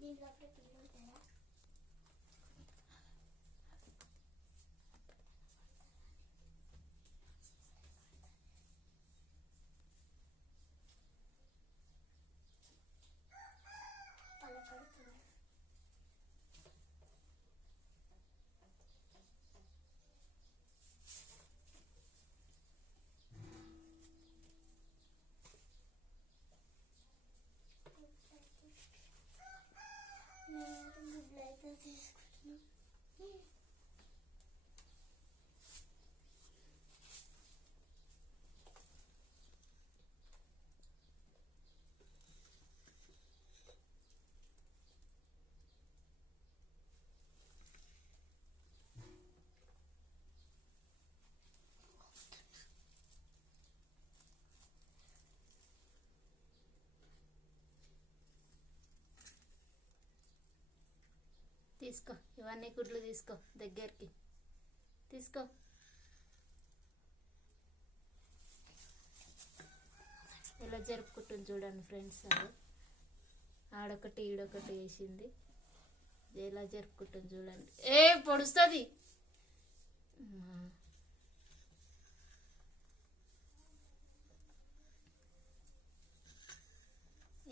那个是第六节。मैं तो बुलाया था स्कूल में తీసుకో ఇవన్నీ గుడ్లు తీసుకో దగ్గరికి. తీసుకో. ఎలా జరుపుకుంటుంది చూడండి ఫ్రెండ్స్ అది. ఆడొకటి ఈడొకటి వేసింది. ఎలా జరుపుకుంటుంది చూడండి. ఏ పొడుస్తుంది.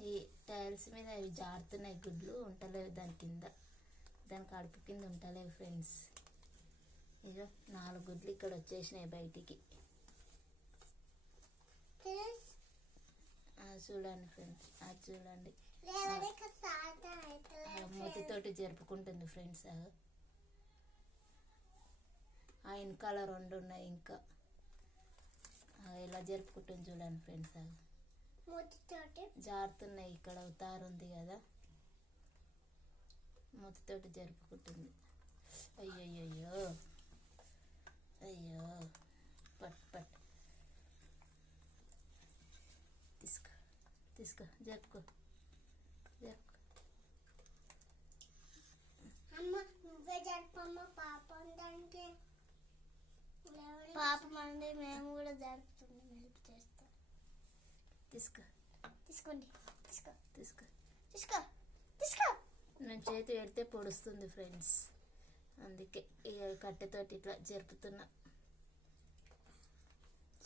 ఈ టైల్స్ మీద అవి జారుతున్నాయి గుడ్లు ఉంటలేవు దాని కింద. దాని కడుపు కింద ఉంటలేవు ఫ్రెండ్స్ ఇదో నాలుగు గుడ్లు ఇక్కడ వచ్చేసినాయి బయటికి. చూడండి ఫ్రెండ్స్ అది చూడండి. మూతితోటి జరుపుకుంటుంది ఫ్రెండ్స్ ఆ వెనకాల రెండు ఉన్నాయి ఇంకా. ఎలా జరుపుకుంటుంది చూడండి ఫ్రెండ్స్ జారుతున్నాయి. ఇక్కడ ఉతారు ఉంది కదా. మూతితోటి జరుపుకుంటుంది. అయ్యయ్యో అయ్యో. పట్ పట్. తీసుకో తీసుకో జరుపుకో జరుపుకో. అమ్మ నువ్వే జరపమ్మ పాపం దానికి పాపం అంటే మేము కూడా జరుపుతుంది హెల్ప్ చేస్తాం. తీసుకో. తీసుకోండి తీసుకో. తీసుకో. తీసుకో. చేతి పెడితే పొడుస్తుంది ఫ్రెండ్స్. అందుకే ఇక కట్టెతోటి ఇట్లా జరుపుతున్నా.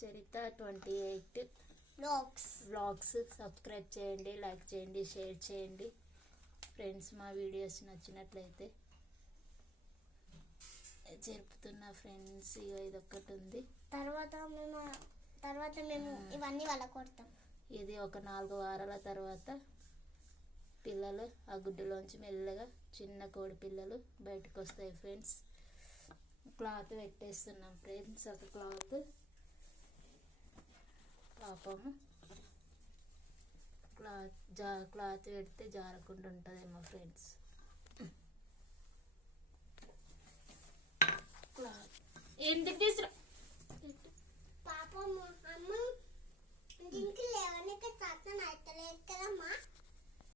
Charitha twenty eight blogs vlogs subscribe చేయండి లైక్ చేయండి షేర్ చేయండి. ఫ్రెండ్స్ మా వీడియోస్ నచ్చినట్లయితే జరుపుతున్న ఫ్రెండ్స్ ఇక ఇది ఒక్కటి ఉంది. తర్వాత మేము తర్వాత మేము ఇవన్నీ వాళ్ళ కొడతాం. ఇది ఒక నాలుగు వారాల తర్వాత పిల్లలు ఆ గుడ్డులోంచి మెల్లగా చిన్న కోడి పిల్లలు బయటకు వస్తాయి ఫ్రెండ్స్. క్లాత్ పెట్టేస్తున్నాం ఫ్రెండ్స్ ఒక క్లాత్. పాపము క్లాత్ జా క్లాత్ పెడితే జారకుండా ఉంటుందేమో ఫ్రెండ్స్.